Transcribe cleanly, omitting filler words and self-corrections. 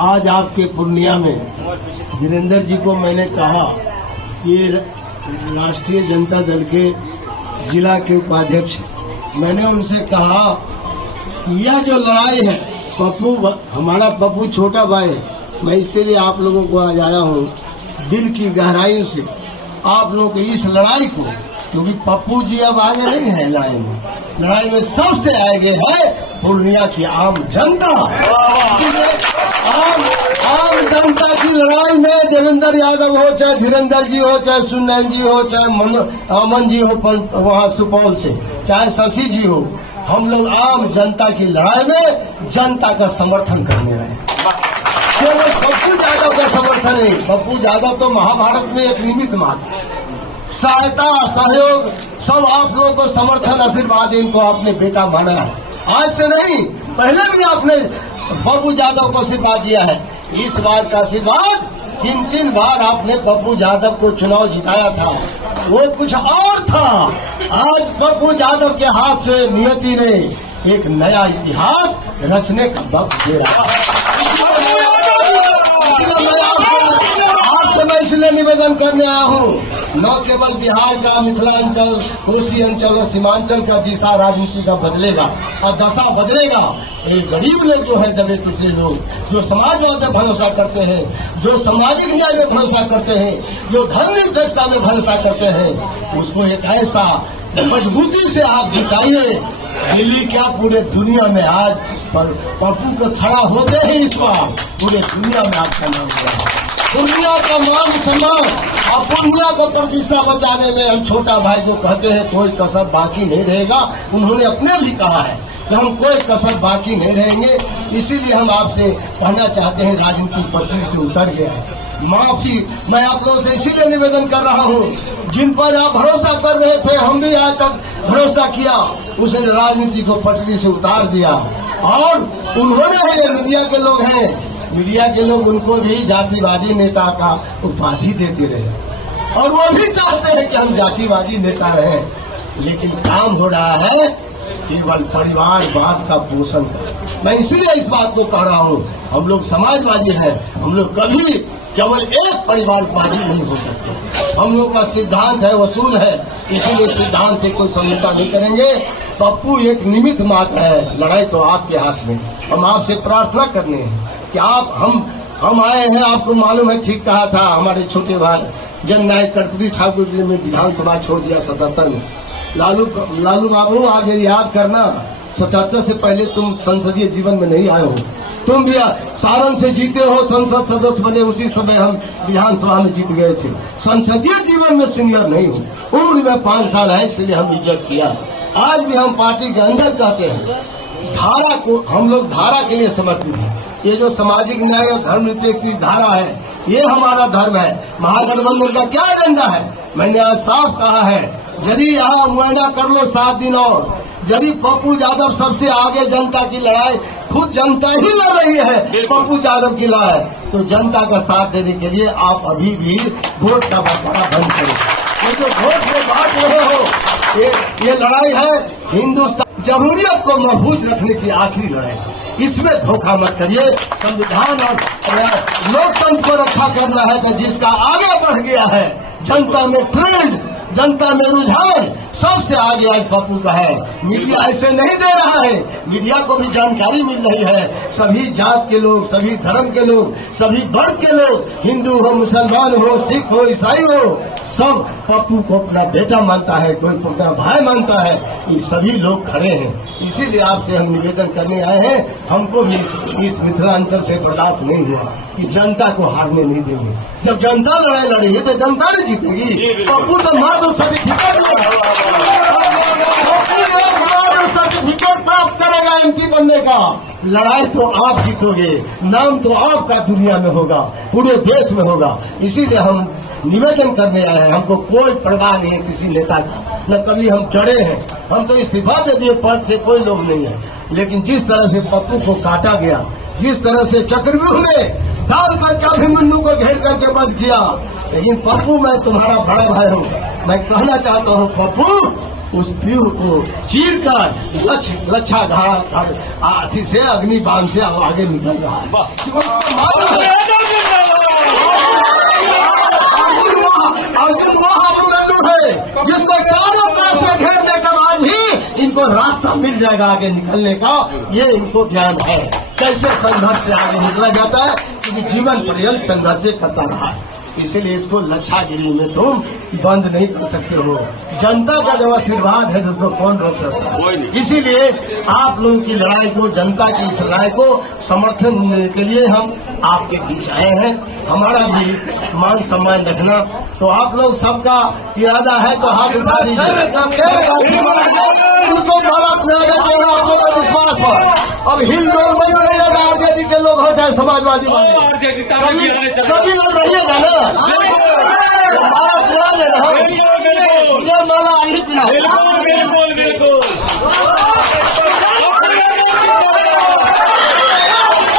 आज आपके पूर्णिया में वीरेंद्र जी को मैंने कहा, ये राष्ट्रीय जनता दल के जिला के उपाध्यक्ष, मैंने उनसे कहा कि यह जो लड़ाई है, पप्पू हमारा पप्पू छोटा भाई है, मैं इसलिए आप लोगों को आज आया हूँ दिल की गहराई से आप लोगों की इस लड़ाई को, क्योंकि पप्पू जी अब आगे नहीं है लड़ाई में सबसे आगे है पूर्णिया की आम जनता। आम जनता की लड़ाई में देवेंद्र यादव हो, चाहे धीरेन्द्र जी हो, चाहे सुनैन जी हो, चाहे अमन जी हो वहाँ सुपौल से, चाहे शशि जी हो, हम लोग आम जनता की लड़ाई में जनता का समर्थन करने रहे। केवल पप्पू यादव का समर्थन नहीं, पप्पू यादव तो महाभारत में एक निमित्त मात्र, सहायता सहयोग सब आप लोगों को समर्थन आशीर्वाद इनको आपने बेटा माना है। आज से नहीं, पहले भी आपने पप्पू यादव को आशीर्वाद दिया है। इस बार का आशीर्वाद 3 बार आपने पप्पू यादव को चुनाव जिताया था, वो कुछ और था। आज पप्पू यादव के हाथ से नियति ने एक नया इतिहास रचने का वक्त दे रहा है। आपसे मैं इसलिए निवेदन करने आया हूँ, न केवल बिहार का, मिथिलांचल, कोसी अंचल और सीमांचल का दिशा राजनीति का बदलेगा और दशा बदलेगा। ये गरीब लोग जो है, दबे कुचले लोग, जो समाजवाद में भरोसा करते हैं, जो सामाजिक न्याय में भरोसा करते हैं, जो धर्मनिरपेक्षता में भरोसा करते हैं, उसको एक ऐसा मजबूती से आप जिताइए। दिल्ली क्या पूरे दुनिया में आज पप्पू को खड़ा होते ही इस बार पूरे दुनिया में आपका नाम हुआ। पूर्णिया का मान सम्मान और पूर्णिया को प्रतिष्ठा बचाने में हम छोटा भाई जो कहते हैं कोई कसर बाकी नहीं रहेगा, उन्होंने अपने भी कहा है कि हम कोई कसर बाकी नहीं रहेंगे। इसीलिए हम आपसे कहना चाहते हैं, राजनीतिक पटरी से उतर गया है, माफी। मैं आप लोगों से इसीलिए निवेदन कर रहा हूँ, जिन पर आप भरोसा कर रहे थे, हम भी आज तक भरोसा किया, उसे राजनीति को पटरी से उतार दिया। और उन्होंने, मीडिया के लोग हैं, मीडिया के लोग उनको भी जातिवादी नेता का उपाधि देते रहे और वो भी चाहते हैं कि हम जातिवादी नेता रहें, लेकिन काम हो रहा है केवल परिवारवाद का पोषण कर। मैं इसीलिए इस बात को कह रहा हूँ, हम लोग समाजवादी हैं, हम लोग कभी केवल एक परिवारवादी नहीं हो सकते। हम लोग का सिद्धांत है, वसूल है, इसीलिए सिद्धांत से कोई समझौता नहीं करेंगे। पप्पू एक निमित्त मात्र है, लड़ाई तो आपके हाथ में। हम आपसे प्रार्थना करने हैं कि आप हम आए हैं, आपको मालूम है, ठीक कहा था हमारे छोटे भाई जननायक कर्पूरी ठाकुर जी ने विधानसभा छोड़ दिया 77 में। लालू बाबू आगे याद करना, 77 से पहले तुम संसदीय जीवन में नहीं आए हो, तुम भी सारण से जीते हो, संसद सदस्य बने, उसी समय हम विधानसभा में जीत गए थे। संसदीय जीवन में सीनियर नहीं हो, उम्र में 5 साल है, इसलिए हम इज्जत किया। आज भी हम पार्टी के अंदर कहते हैं, धारा को हम लोग धारा के लिए समर्पित हैं। ये जो सामाजिक न्याय और धर्मनिरपेक्ष धारा है, ये हमारा धर्म है। महागठबंधन का क्या एजेंडा है, मैंने आज साफ कहा है, यदि यहाँ मुआयना कर लो 7 दिन और, यदि पप्पू यादव सबसे आगे जनता की लड़ाई खुद जनता ही लड़ रही है, पप्पू यादव की लड़ाई, तो जनता का साथ देने के लिए आप अभी भी वोट का बंटवारा बंद करें। ये जो वोट में बांट रहे हो, ये लड़ाई है हिंदुस्तान जमहूरियत को महफूज रखने की आखिरी लड़ाई। इसमें धोखा मत करिए। संविधान और लोकतंत्र को रक्षा करना है, तो जिसका आगे बढ़ गया है, जनता में ट्रेंड, जनता में रुझान सबसे आगे आज पप्पू का है। मीडिया ऐसे नहीं दे रहा है, मीडिया को भी जानकारी मिल रही है। सभी जात के लोग, सभी धर्म के लोग, सभी वर्ग के लोग, हिंदू हो, मुसलमान हो, सिख हो, ईसाई हो, सब पप्पू को अपना बेटा मानता है, कोई अपना भाई मानता है। ये सभी लोग खड़े हैं, इसीलिए आपसे हम निवेदन करने आए हैं। हमको भी इस मिथिलांचल से बर्दाश्त नहीं हुआ कि जनता को हारने नहीं देंगे। जब जनता लड़ाई लड़ेगी तो जनता नहीं जीतेगी। पप्पू तो मात्र सर्टिफिकेट प्राप्त करेगा एमपी बनने का, लड़ाई तो आप जीतोगे, नाम तो आपका दुनिया में होगा, पूरे देश में होगा। इसीलिए हम निवेदन करने आए हैं। हमको कोई परवाह नहीं है किसी नेता का, न कभी हम डरे हैं। हम तो इस्तीफा दे दिए पद से, कोई लोग नहीं है। लेकिन जिस तरह से पप्पू को काटा गया, जिस तरह से चक्रव्यूह में डाल करके अभिमन्यु को घेर करके बंद किया, लेकिन पप्पू मैं तुम्हारा बड़ा भाई हूँ। मैं कहना चाहता हूँ, पप्पू उस व्यूह को चीर कर लच्छा घाट आथी से अग्नि बाण से आगे निकल रहा है। अर्जुन वो अमृत है जिसको चारों तरफ से घेर देकर आज ही इनको रास्ता मिल जाएगा आगे निकलने का। ये इनको ज्ञान है कैसे संघर्ष से आगे निकला जाता है, क्योंकि जीवन पर्यंत संघर्ष करता रहा है। इसीलिए इसको लच्छागिरी में तुम बंद नहीं कर सकते हो। जनता का जो आशीर्वाद है जिसको कौन रोक सकता है। इसीलिए आप लोगों की लड़ाई को, जनता की इस लड़ाई को समर्थन देने के लिए हम आपके बीच आए हैं। हमारा भी मान सम्मान रखना, तो आप लोग सबका इरादा है तो हाथ उठा दीजिए। उनको भारत में आप लोगों का विश्वास पर अब हिल डोल में रहेगा। आरजेडी के लोग हो चाहे समाजवादी वाले, सभी लोग रहिएगा ना। माला पिला दे रहा हूँ, मुझे माला ही पिला।